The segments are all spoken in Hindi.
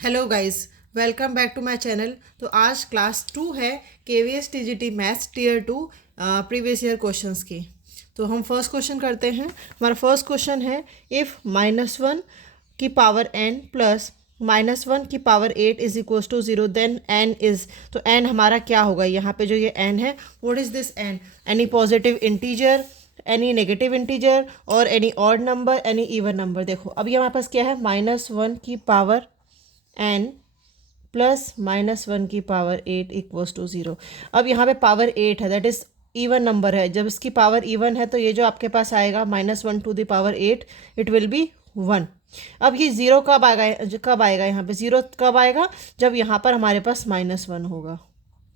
Hello guys, welcome back to my channel. तो आज क्लास 2 है KVS TGT maths tier 2 previous year questions की। तो हम फर्स्ट क्वेश्चन करते हैं। हमारा फर्स्ट क्वेश्चन है, इफ़ -1 की पावर n प्लस -1 की power 8 is equal to 0 then n is. तो n हमारा क्या होगा? यहाँ पे जो ये n है, what is this n? Any positive integer, any negative integer और any odd number, any even number. देखो अभी हमारे पास क्या है, -1 की पावर n प्लस -1 की पावर 8 इक्वल्स टू 0। अब यहाँ पे पावर 8 है, दैट इज इवन नंबर है। जब इसकी पावर इवन है तो ये जो आपके पास आएगा -1 to the power 8, it will be 1। अब ये ज़ीरो कब आएगा? यहाँ पे ज़ीरो कब आएगा? जब यहाँ पर हमारे पास -1 होगा।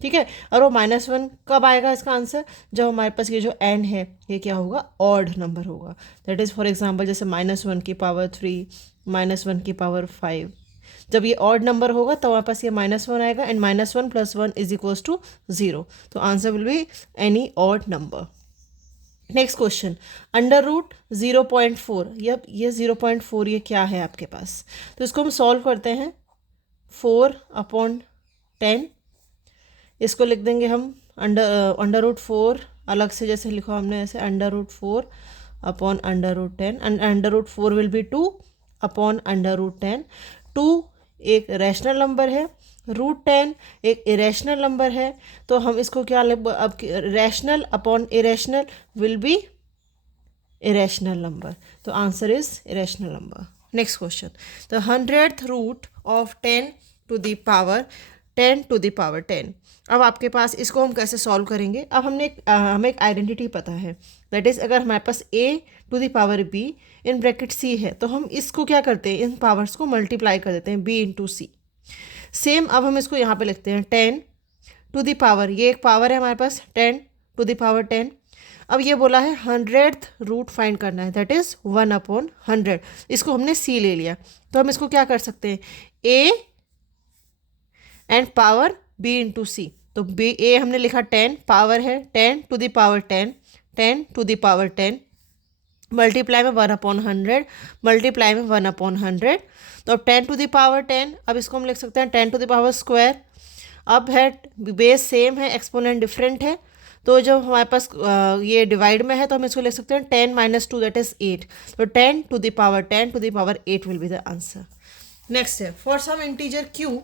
ठीक है। और वो -1 कब आएगा? इसका आंसर जब हमारे पास ये जो n है ये क्या होगा? ऑड नंबर होगा। दैट इज़ फॉर एग्जांपल जैसे -1 की पावर 3, -1 की पावर 5। जब ये ऑड नंबर होगा तो हमारे पास ये -1 आएगा एंड -1 + 1 इज इक्वल्स टू 0। तो answer will be any odd number. Next question, √0.4। ये 0.4 ये क्या है आपके पास? तो इसको हम सॉल्व करते हैं। 4/10 इसको लिख देंगे हम √4 अलग से, जैसे लिखा हमने ऐसे √4 अपॉन √10 एंड √4 विल बी 2/√10। 2 एक रैशनल नंबर है, √10 एक इरेशनल नंबर है। तो हम इसको क्या अब rational upon irrational will be irrational number. तो answer is irrational number. Next question, the 100th root of 10 to the power 10। अब आपके पास इसको हम कैसे सॉल्व करेंगे? अब हमें एक आइडेंटिटी पता है, दैट इज़ अगर हमारे पास a to the power b in bracket c है तो हम इसको क्या करते हैं, इन पावर्स को मल्टीप्लाई कर देते हैं b इंटू सी। सेम अब हम इसको यहाँ पे लिखते हैं 10 टू द पावर, ये एक पावर है हमारे पास 10 टू द पावर 10। अब ये बोला है 100th रूट फाइंड करना है, दैट इज़ 1/100। इसको हमने c ले लिया तो हम इसको क्या कर सकते हैं, a and power b into c. तो b a हमने लिखा 10, पावर है 10 to the power 10, 10 to the power 10, multiply में 1/100, मल्टीप्लाई में 1/100। तो अब 10 टू द पावर 10, अब इसको हम लिख सकते हैं 10 टू द पावर स्क्वायर। अब है बेस सेम है, एक्सपोनेंट डिफरेंट है, तो जब हमारे पास ये डिवाइड में है तो हम इसको लिख सकते हैं 10 - 2 दैट इज 8। तो 10 to the power 10 to the power 8 will be the answer. Next है, for some integer q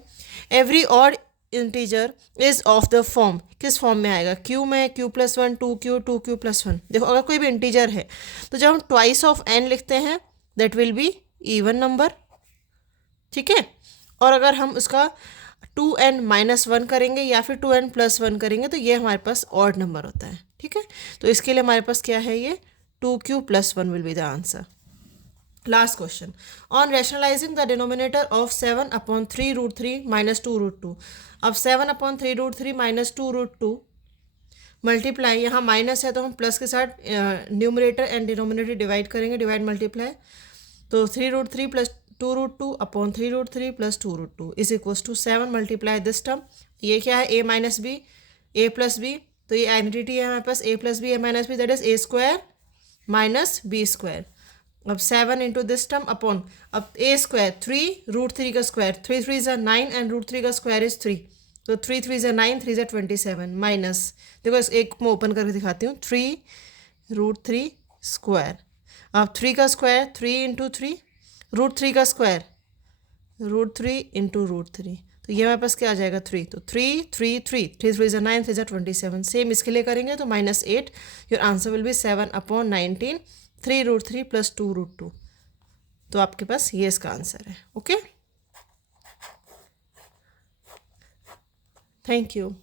every odd integer is of the form. किस फॉर्म में आएगा? q में q+1 2q 2q+1। देखो अगर कोई भी इंटीजर है तो जब हम ट्वाइस ऑफ n लिखते हैं that will be even number. ठीक है। और अगर हम उसका 2n-1 करेंगे या फिर 2n+1 करेंगे तो ये हमारे पास ऑड नंबर होता है। ठीक है। तो इसके लिए हमारे पास क्या है, ये 2q+1 will be the answer. Last question, on rationalising the denominator of 7/3√3 - 2√2। अब 7/3√3 - 2√2 मल्टीप्लाई, यहाँ माइनस है तो हम प्लस के साथ न्यूमरेटर एंड डिनोमिनेटर डिवाइड करेंगे, डिवाइड मल्टीप्लाई। तो 3√3 + 2√2/3√3 + 2√2 is equals to 7 multiply this term. ये क्या है? a - b, a + b। तो ये आइडेंटिटी है हमारे पास a + b, a - b that is a² - b²। अब 7 इंटू दिस टर्म अपॉन, अब a², 3√3 का स्क्वायर, 3 3 ज़ा 9 एंड √3 का स्क्वायर इज 3। तो 3 3 ज़ा 9, 3 ज़ा 27 माइनस, देखो इस एक मैं ओपन करके दिखाती हूँ, 3√3 स्क्वायर। अब 3 का स्क्वायर 3 इंटू 3, √3 का स्क्वायर √3 इंटू √3। तो ये हमारे पास क्या आ जाएगा? 3। तो 3 3 3 3 3 ज़ा 9, 3 ज़ा 27। सेम इसके लिए करेंगे तो -8। Your answer will B 7/19, 3√3 + 2√2। तो आपके पास ये इसका आंसर है। Okay, thank you.